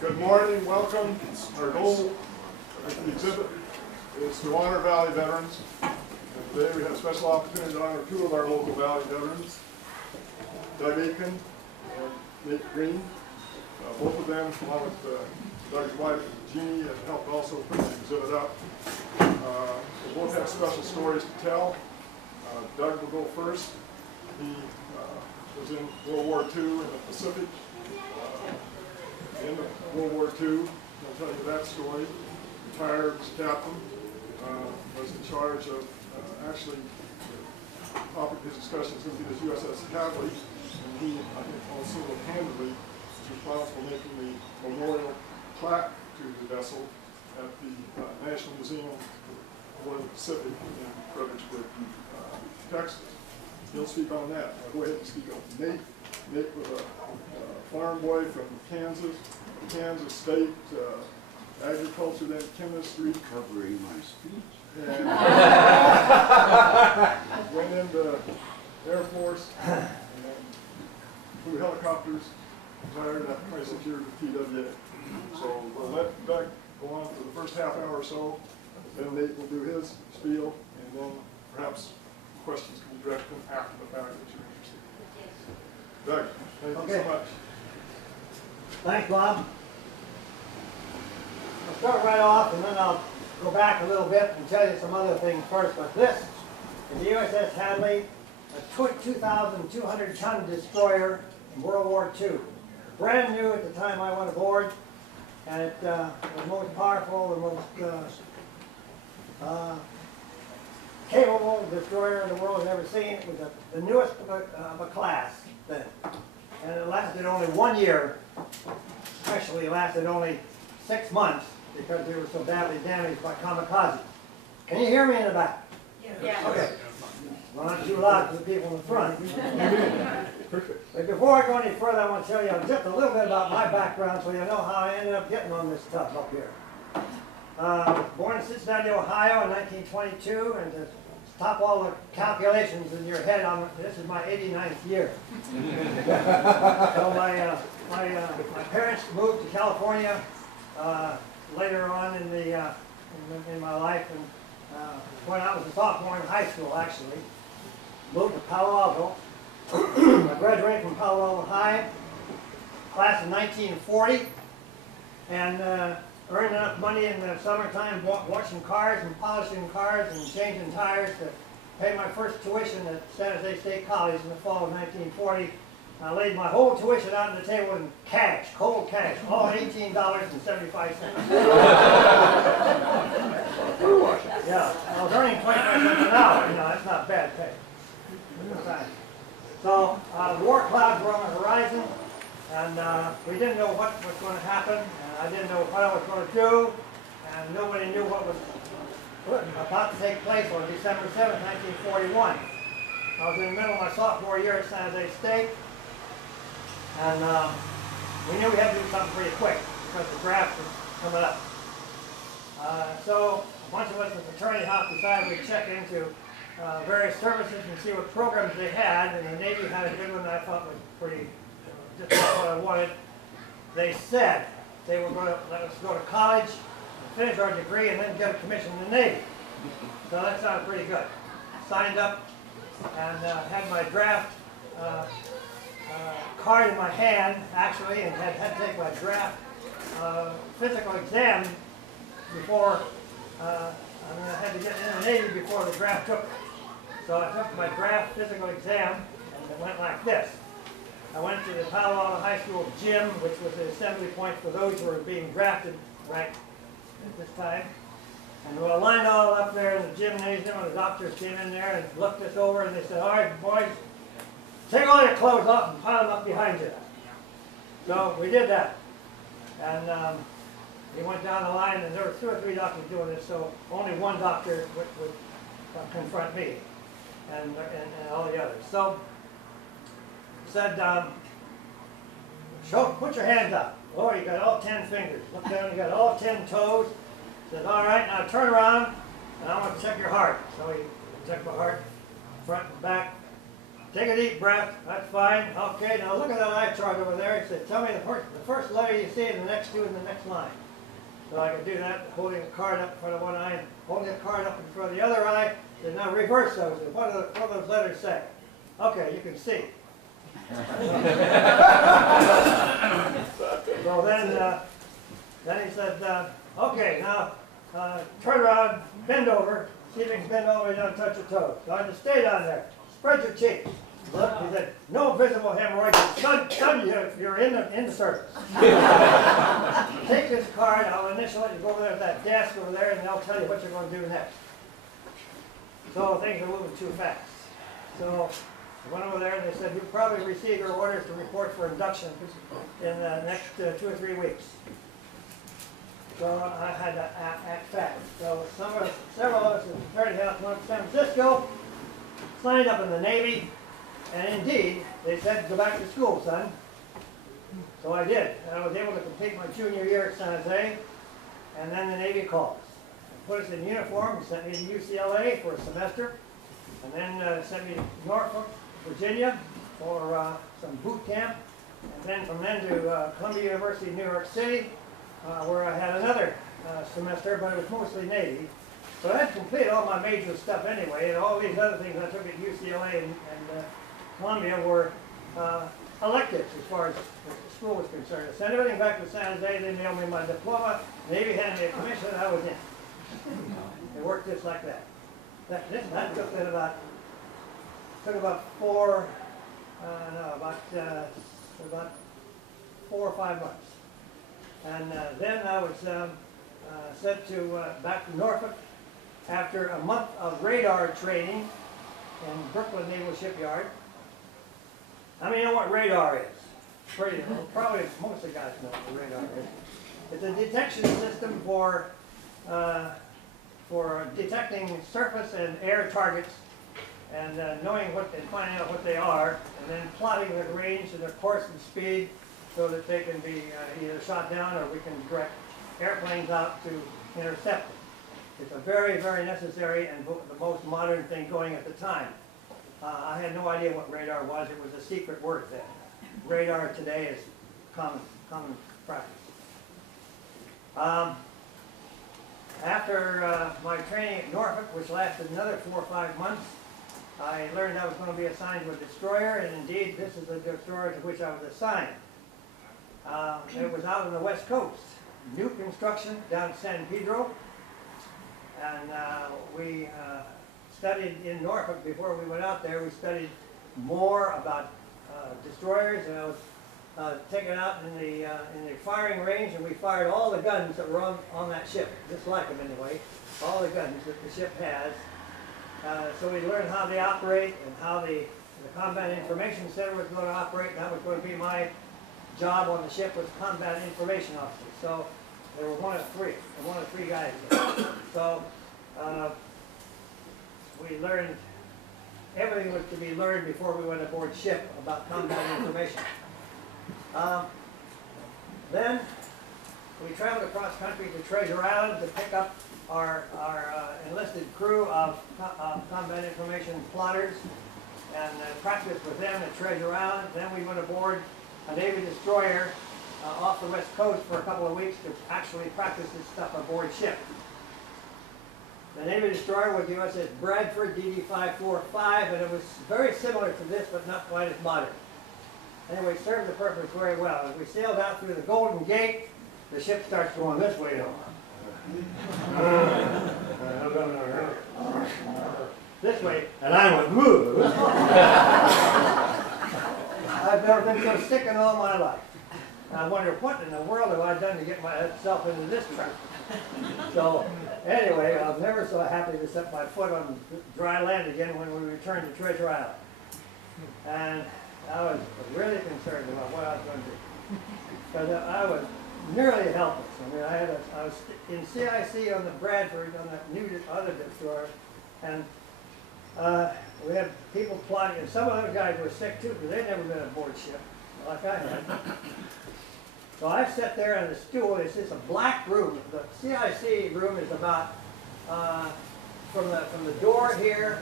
Good morning, welcome. Our goal at the exhibit is to honor Valley veterans. And today we have a special opportunity to honor two of our local Valley veterans, Doug Aitken and Nate Green. Both of them, along with Doug's wife, Jeannie, have helped also put the exhibit up. They both have special stories to tell. Doug will go first. He was in World War II in the Pacific. In World War II, I'll tell you that story. Retired as captain, was in charge of, actually, the topic of his discussion is going to be this USS Hadley, and he, I think, also single-handedly was responsible for making the memorial plaque to the vessel at the National Museum of the Pacific in Fredericksburg, Texas. He'll speak on that. I'll go ahead and speak on Nate. Nate was a farm boy from Kansas State, agriculture, then chemistry. Covering my speech. And went into Air Force and flew helicopters, retired after 26 years with TWA. So we'll let Doug go on for the first half hour or so, then Nate will do his spiel, and then perhaps questions can be directed after the fact that you're interested. Doug, thank you so much. Thanks, Bob. I'll start right off, and then I'll go back a little bit and tell you some other things first. But this is the USS Hadley, a 2,200-ton destroyer in World War II. Brand new at the time I went aboard, and it was the most powerful, the most capable destroyer the world has ever seen. It was the newest of a class then. And it lasted only 1 year. Actually, it lasted only 6 months because they were so badly damaged by kamikaze. Can you hear me in the back? Yeah. Okay. Well, not too loud for the people in the front. Perfect. But before I go any further, I want to tell you just a little bit about my background so you know how I ended up getting on this tub up here. Born in Cincinnati, Ohio in 1922, and to top all the calculations in your head, this is my 89th year. So my parents moved to California later on in my life, and when I was a sophomore in high school, actually, moved to Palo Alto. I graduated from Palo Alto High, class of 1940, and earned enough money in the summertime washing cars and polishing cars and changing tires to pay my first tuition at San Jose State College in the fall of 1940. I laid my whole tuition out on the table in cash, cold cash, all $18.75. Yeah, I was earning 25 cents an hour. You know, that's not bad pay. So war clouds were on the horizon, and we didn't know what was going to happen, and I didn't know what I was going to do, and nobody knew what was about to take place on December 7, 1941. I was in the middle of my sophomore year at San Jose State, and we knew we had to do something pretty quick because the draft was coming up. So a bunch of us at the fraternity house decided we'd check into various services and see what programs they had, and the Navy had a good one that I thought was pretty, just about what I wanted. They said they were going to let us go to college, finish our degree, and then get a commission in the Navy. So that sounded pretty good. Signed up and had my draft card in my hand, actually, and had to take my draft physical exam before, I had to get in the Navy before the draft took. So I took my draft physical exam, and it went like this. I went to the Palo Alto High School gym, which was the assembly point for those who were being drafted right at this time. And we lined all up there in the gymnasium, and the doctors came in there and looked us over, and they said, all right, boys, take all your clothes off and pile them up behind you. So we did that. And we went down the line, and there were 2 or 3 doctors doing this, so only one doctor would confront me and all the others. So he said, put your hands up. Oh, you got all 10 fingers. Look down, you got all 10 toes. He said, all right, now turn around, and I want to check your heart. So he checked my heart, front and back. take a deep breath, that's fine. Okay, now look at that eye chart over there. It said, tell me the first letter you see in the next two in the next line. So I could do that, holding a card up in front of one eye, holding a card up in front of the other eye. So now reverse those. What do those letters say? Okay, you can see. So then he said, okay, now turn around, bend over, see if you can bend all the way down, touch your toes. So I just stay down there, spread your cheeks. Look, he said, no visible hemorrhoids. Son, you're in the surface. Take this card, I'll initial it, you go over there to that desk over there, and they'll tell you what you're going to do next. So things are moving too fast. So I went over there and they said, you'll probably receive your orders to report for induction in the next 2 or 3 weeks. So I had to act fast. So several of us at the fraternity house went to San Francisco, signed up in the Navy, and indeed, they said, go back to school, son. So I did. I was able to complete my junior year at San Jose, and then the Navy called us. Put us in uniform and sent me to UCLA for a semester, and then sent me to Norfolk, Virginia for some boot camp, and then from then to Columbia University, New York City, where I had another semester, but it was mostly Navy. So I had completed all my major stuff anyway, and all these other things I took at UCLA and Columbia were electives as far as the school was concerned. I sent everything back to San Jose, they mailed me my diploma, Navy handed me a commission, and I was in. It worked just like that. That took then about 4 or 5 months. And then I was sent to back to Norfolk after a month of radar training in Brooklyn Naval Shipyard. How many know what radar is? Probably most of the guys know what the radar is. It's a detection system for detecting surface and air targets and knowing what and finding out what they are, and then plotting their range and their course and speed so that they can be either shot down or we can direct airplanes out to intercept them. It's a very, very necessary and the most modern thing going at the time. I had no idea what radar was. It was a secret word then. Radar today is common practice. After my training at Norfolk, which lasted another 4 or 5 months, I learned I was going to be assigned to a destroyer, and indeed this is the destroyer to which I was assigned. It was out on the west coast, new construction down San Pedro, and we studied in Norfolk before we went out there. We studied more about destroyers, and I was taken out in the firing range, and we fired all the guns that were on that ship, just like them anyway, all the guns that the ship has. So we learned how they operate and how the Combat Information Center was going to operate, and that was going to be my job on the ship was Combat Information Officer. So there were one of three guys there. So we learned, everything was to be learned before we went aboard ship about combat information. Then we traveled across country to Treasure Island to pick up our enlisted crew of combat information plotters and practice with them at Treasure Island. Then we went aboard a Navy destroyer off the west coast for a couple of weeks to actually practice this stuff aboard ship. The Navy destroyer was the USS Bradford DD-545, and it was very similar to this, but not quite as modern. Anyway, it served the purpose very well. As we sailed out through the Golden Gate, the ship starts going this way now. This way, and I went, woo! I've never been so sick in all my life. I wonder, what in the world have I done to get myself into this trap? So, anyway, I was never so happy to set my foot on dry land again when we returned to Treasure Island. And I was really concerned about what I was going to do. Because I was nearly helpless. I mean, I was in CIC on the Bradford, on that new other destroyer, and we had people plotting, and some of those guys were sick too, because they'd never been aboard ship, like I had. So I sat there on the stool. It's just a black room. The CIC room is about from the door here